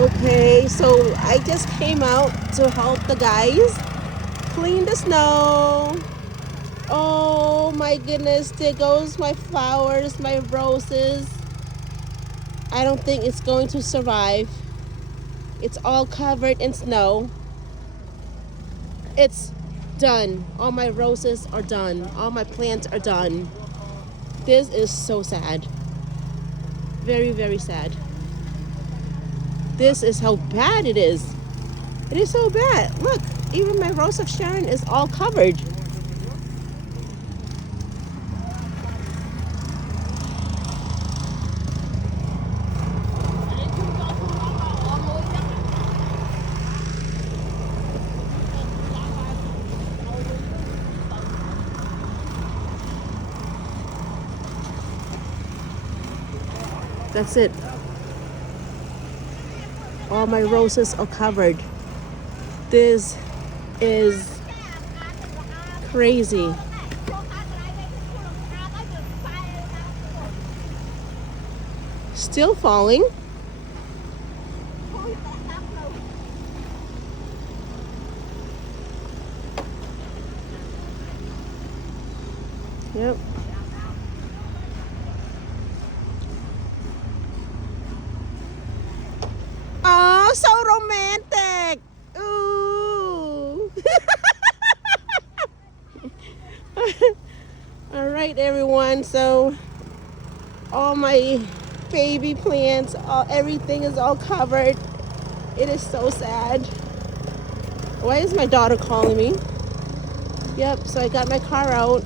Okay, so I just came out to help the guys clean the snow. Oh my goodness, there goes my flowers, my roses. I don't think it's going to survive. It's all covered in snow. It's done. All my roses are done. All my plants are done. This is so sad. Very, very sad. This is how bad it is. It is so bad. Look, even my Rose of Sharon is all covered. That's it. All my roses are covered. This is crazy. Still falling. Yep. Oh, so romantic. Ooh. All right, everyone. So all my baby plants, everything is all covered. It is so sad. Why is my daughter calling me? Yep, so I got my car out.